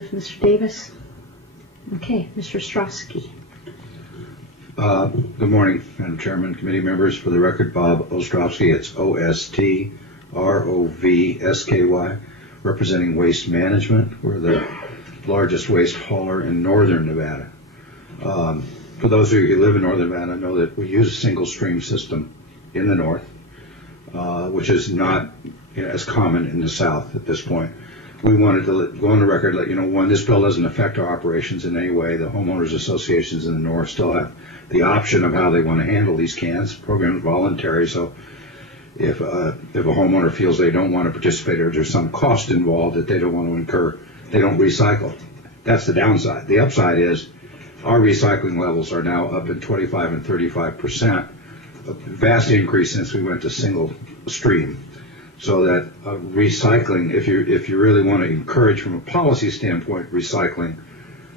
Mr. Davis. Okay, Mr. Ostrowski. Good morning, Madam Chairman, committee members. For the record, Bob Ostrowski. It's O-S-T-R-O-V-S-K-Y, representing Waste Management. We're the largest waste hauler in northern Nevada. For those of you who live in northern Nevada, know that we use a single stream system in the north, which is not as common in the south at this point. We wanted to go on the record, let you know, one, this bill doesn't affect our operations in any way. The homeowners associations in the north still have the option of how they want to handle these cans. The program is voluntary, so if a homeowner feels they don't want to participate or there's some cost involved that they don't want to incur, they don't recycle. That's the downside. The upside is our recycling levels are now up in 25 and 35%, a vast increase since we went to single stream. So that recycling, if you really want to encourage from a policy standpoint recycling,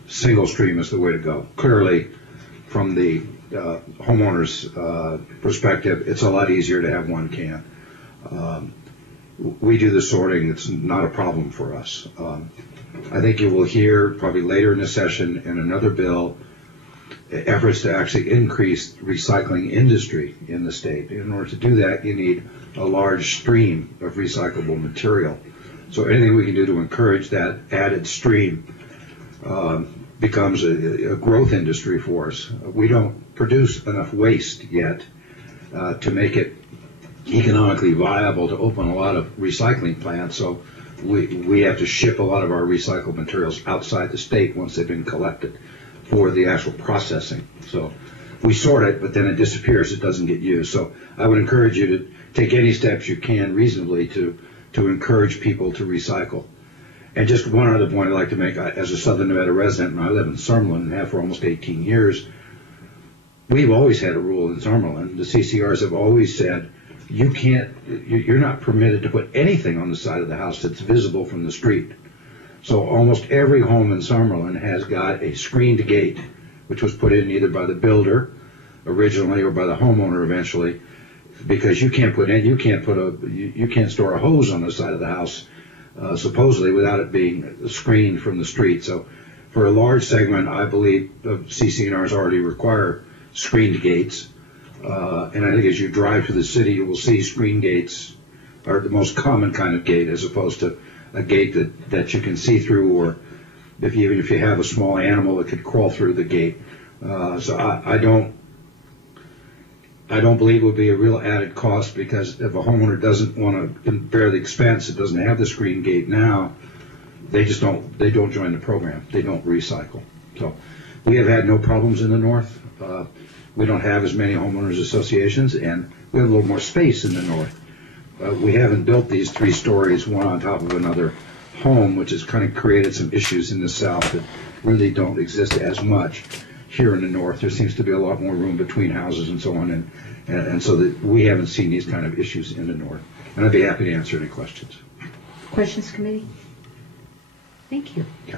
single stream is the way to go. Clearly, from the homeowner's perspective, it's a lot easier to have one can. We do the sorting. It's not a problem for us. I think you will hear probably later in the session in another bill efforts to actually increase recycling industry in the state. In order to do that, you need a large stream of recyclable material. So anything we can do to encourage that added stream becomes a growth industry for us. We don't produce enough waste yet to make it economically viable to open a lot of recycling plants. So we have to ship a lot of our recycled materials outside the state once they've been collected for the actual processing. So we sort it, but then it disappears. It doesn't get used. So I would encourage you to take any steps you can reasonably to encourage people to recycle. And just one other point I'd like to make, as a Southern Nevada resident, and I live in Summerlin and have for almost 18 years, we've always had a rule in Summerlin. The CCRs have always said, you're not permitted to put anything on the side of the house that's visible from the street. So almost every home in Summerlin has got a screened gate, which was put in either by the builder originally or by the homeowner eventually, because you can't store a hose on the side of the house supposedly without it being screened from the street. So for a large segment, I believe CCNRs already require screened gates, and I think as you drive through the city, you will see screen gates are the most common kind of gate, as opposed to a gate that you can see through, or even if you have a small animal that could crawl through the gate. So I don't believe it would be a real added cost, because if a homeowner doesn't want to bear the expense, it doesn't have the screen gate now, they don't join the program. They don't recycle. So we have had no problems in the north. We don't have as many homeowners associations, and we have a little more space in the north. We haven't built these 3 stories one on top of another home, which has kind of created some issues in the south that really don't exist as much here in the north. There seems to be a lot more room between houses and so on, and so that we haven't seen these kind of issues in the north. And I'd be happy to answer any questions. Questions, committee? Thank you. Yeah.